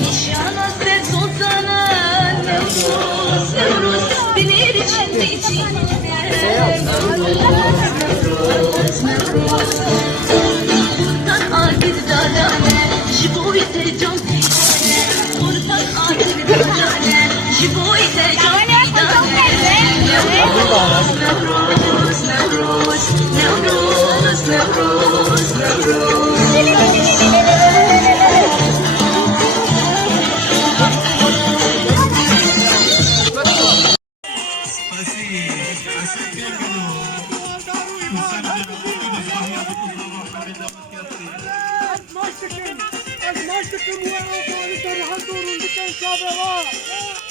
Nişana ve sultana Nevruz, Nevruz bilir içinde içinde Nevruz, Nevruz Kurtan adil dalane Jiboyte can pidane Kurtan adil dalane Jiboyte can pidane Nevruz, Nevruz, Nevruz Nevruz, Nevruz, Nevruz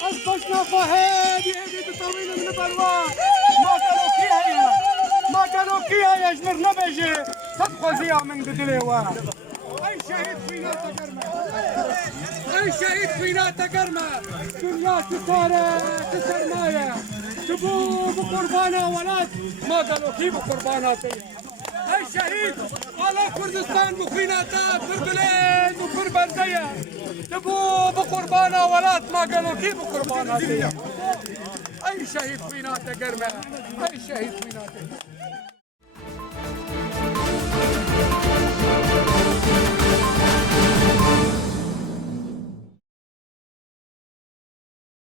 أصبحنا فهادي هذه طويلة من البلوى ما قالوا فيها يا جمرنا بيجي تبقى زيها من بدليوة أي شهيد فينا تقرمى أي شهيد فينا تقرمى دنيا تسار مايا تبو بقربانة ولاد ما قالوا كيف بقرباناتي أي شهيد على كردستان بخيناتا كربلين وكربلزية تبو بقربانة ولاد ما قالوا كيف بقرباناتي أي شهيد فينا تقرمى أي شهيد فينا